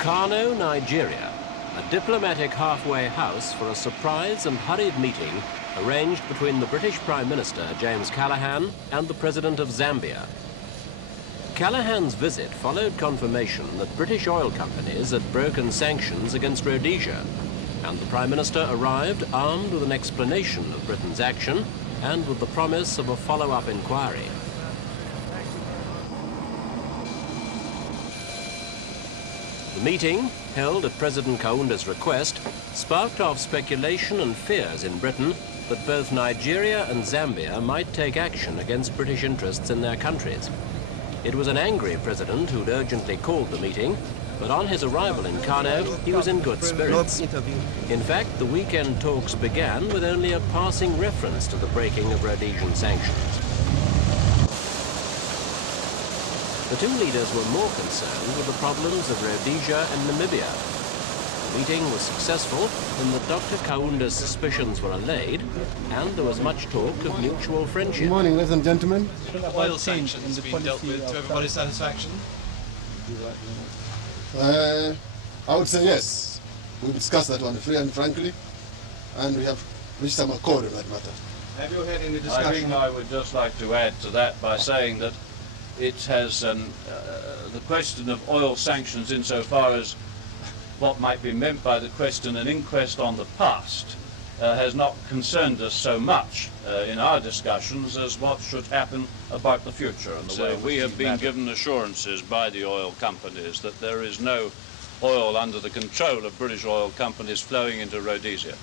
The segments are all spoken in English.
Kano, Nigeria, a diplomatic halfway house for a surprise and hurried meeting arranged between the British Prime Minister, James Callaghan, and the President of Zambia. Callaghan's visit followed confirmation that British oil companies had broken sanctions against Rhodesia, and the Prime Minister arrived armed with an explanation of Britain's action and with the promise of a follow-up inquiry. The meeting, held at President Kaunda's request, sparked off speculation and fears in Britain that both Nigeria and Zambia might take action against British interests in their countries. It was an angry president who'd urgently called the meeting, but on his arrival in Kano, he was in good spirits. In fact, the weekend talks began with only a passing reference to the breaking of Rhodesian sanctions. The two leaders were more concerned with the problems of Rhodesia and Namibia. The meeting was successful in that Dr. Kaunda's suspicions were allayed, and there was much talk of mutual friendship. Good morning, ladies and gentlemen. Oil sanctions have been dealt with to everybody's satisfaction? I would say yes. We discussed that one free and frankly, and we have reached some accord on that matter. Have you had any discussion? I think I would just like to add to that by saying that it has the question of oil sanctions insofar as what might be meant by the question an inquest on the past has not concerned us so much in our discussions as what should happen about the future. And so we have been given assurances by the oil companies that there is no oil under the control of British oil companies flowing into Rhodesia.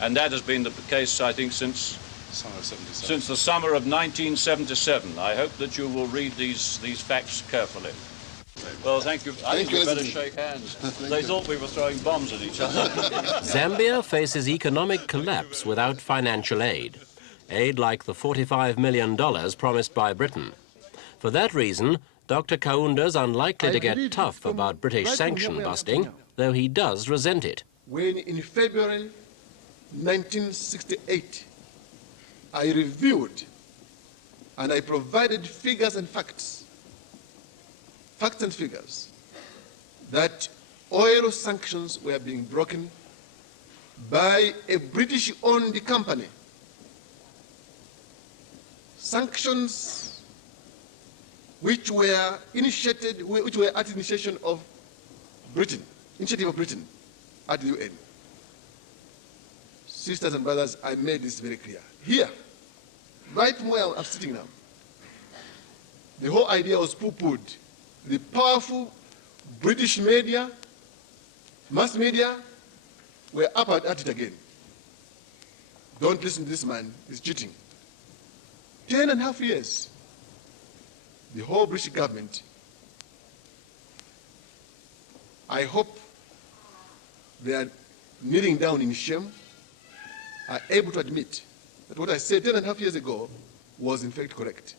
And that has been the case, I think, since the summer of 1977. I hope that you will read these facts carefully. Well, thank you. I think you better shake hands. They thought we were throwing bombs at each other. Zambia faces economic collapse without financial aid like the $45 million promised by Britain. For that reason, Dr. Kaunda's unlikely to get tough about British sanction busting, though he does resent it. When in February 1968, I reviewed and I provided figures and facts and figures, that oil sanctions were being broken by a British-owned company. Sanctions which were at the initiation of Britain, initiative of Britain at the UN. Sisters and brothers, I made this very clear. Here, right from where I'm sitting now, the whole idea was poo-pooed. The powerful British media, mass media, were up at it again. Don't listen to this man, he's cheating. 10.5 years, the whole British government, I hope they are kneeling down in shame, are able to admit that what I said 10.5 years ago was in fact correct.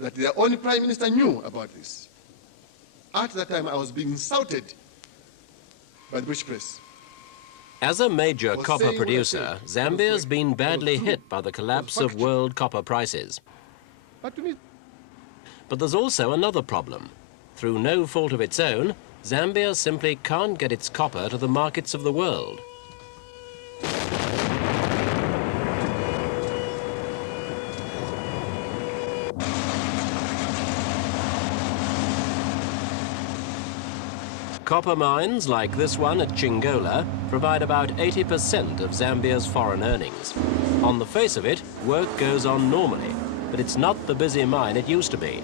That their only prime minister knew about this. At that time, I was being insulted by the British press. As a major copper producer, Zambia's been badly hit by the collapse of world copper prices. But there's also another problem. Through no fault of its own, Zambia simply can't get its copper to the markets of the world. Copper mines like this one at Chingola provide about 80% of Zambia's foreign earnings. On the face of it, work goes on normally, but it's not the busy mine it used to be.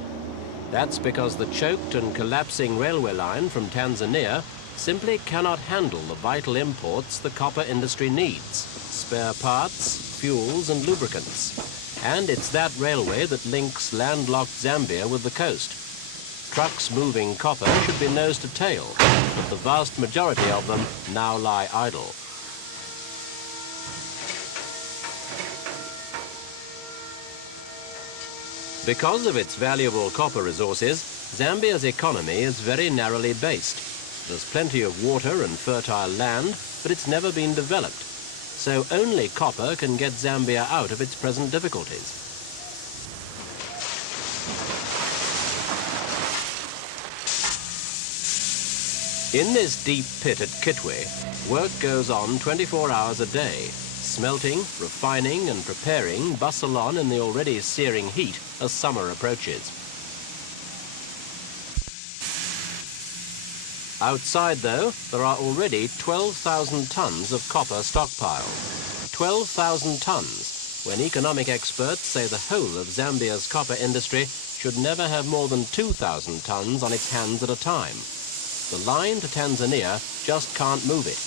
That's because the choked and collapsing railway line from Tanzania simply cannot handle the vital imports the copper industry needs: spare parts, fuels and lubricants. And it's that railway that links landlocked Zambia with the coast. Trucks moving copper should be nose to tail, but the vast majority of them now lie idle. Because of its valuable copper resources, Zambia's economy is very narrowly based. There's plenty of water and fertile land, but it's never been developed. So only copper can get Zambia out of its present difficulties. In this deep pit at Kitwe, work goes on 24 hours a day. Smelting, refining and preparing bustle on in the already searing heat as summer approaches. Outside, though, there are already 12,000 tons of copper stockpiled. 12,000 tons, when economic experts say the whole of Zambia's copper industry should never have more than 2,000 tons on its hands at a time. The line to Tanzania just can't move it.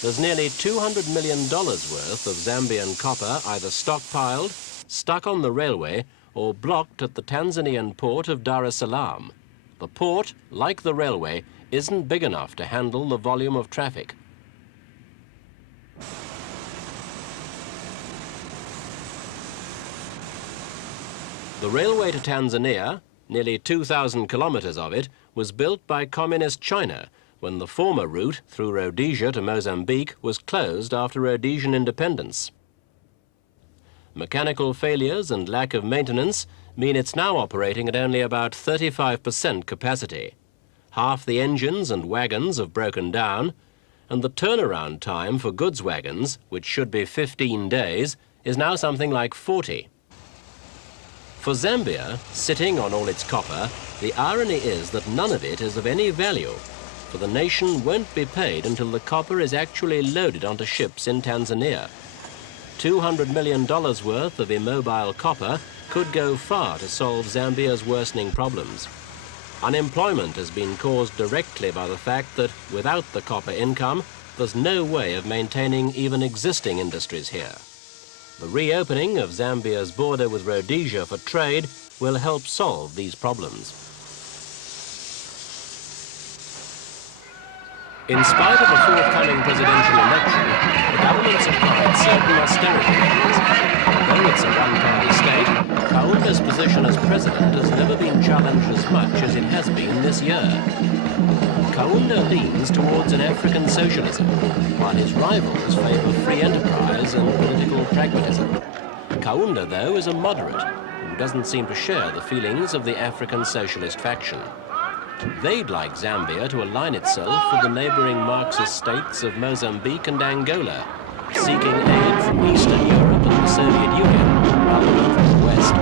There's nearly $200 million worth of Zambian copper either stockpiled, stuck on the railway, or blocked at the Tanzanian port of Dar es Salaam. The port, like the railway, isn't big enough to handle the volume of traffic. The railway to Tanzania, nearly 2,000 kilometers of it, was built by communist China when the former route through Rhodesia to Mozambique was closed after Rhodesian independence. Mechanical failures and lack of maintenance mean it's now operating at only about 35% capacity. Half the engines and wagons have broken down, and the turnaround time for goods wagons, which should be 15 days, is now something like 40. For Zambia, sitting on all its copper, the irony is that none of it is of any value, for the nation won't be paid until the copper is actually loaded onto ships in Tanzania. $200 million worth of immobile copper could go far to solve Zambia's worsening problems. Unemployment has been caused directly by the fact that without the copper income, there's no way of maintaining even existing industries here. The reopening of Zambia's border with Rhodesia for trade will help solve these problems. In spite of the forthcoming presidential election, the government's applied certain austerity measures. Though it's a one-party state, Kaunda's position as president has never been challenged as much as it has been this year. Kaunda leans towards an African socialism, while his rivals favour free enterprise and political pragmatism. Kaunda, though, is a moderate who doesn't seem to share the feelings of the African socialist faction. They'd like Zambia to align itself with the neighbouring Marxist states of Mozambique and Angola, seeking aid from Eastern Europe and the Soviet Union, rather than from the West.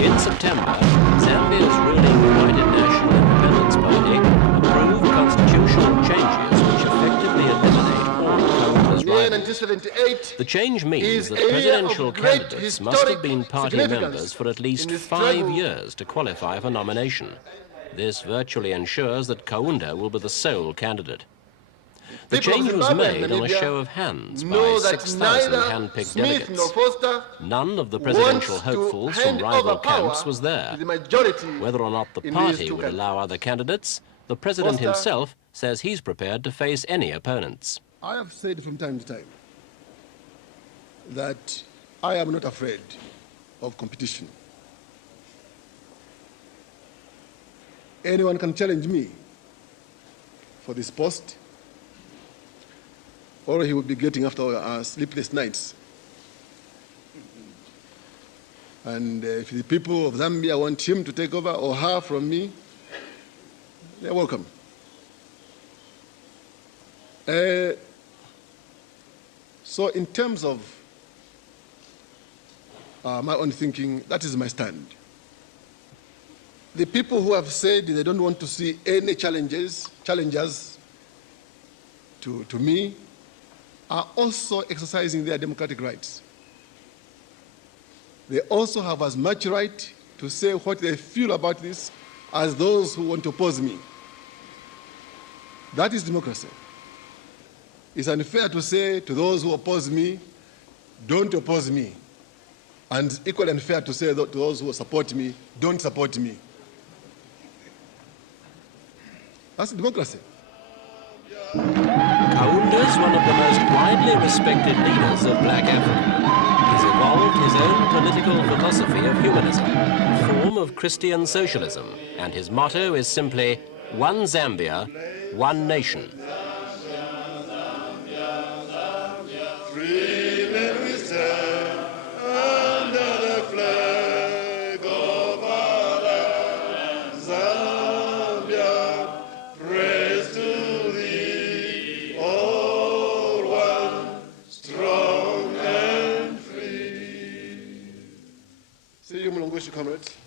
In September, Zambia's ruling United National Independence Party approved constitutional changes which effectively eliminate all Kaunda's rivals. The change means that presidential candidates must have been party members for at least 5 years to qualify for nomination. This virtually ensures that Kaunda will be the sole candidate. The change was made on a show of hands by 6,000 hand-picked delegates. None of the presidential hopefuls from rival camps was there. Whether or not the party would allow other candidates, the president himself says he's prepared to face any opponents. I have said from time to time that I am not afraid of competition. Anyone can challenge me for this post, or he will be getting after sleepless nights. And if the people of Zambia want him to take over or her from me, they're welcome. So in terms of my own thinking, that is my stand. The people who have said they don't want to see any challengers to me are also exercising their democratic rights. They also have as much right to say what they feel about this as those who want to oppose me. That is democracy. It's unfair to say to those who oppose me, don't oppose me. And equally unfair to say to those who support me, don't support me. That's democracy. Kaunda is one of the most widely respected leaders of black Africa. He's evolved his own political philosophy of humanism, a form of Christian socialism, and his motto is simply, one Zambia, one nation. See you, Mulongoshi comrades.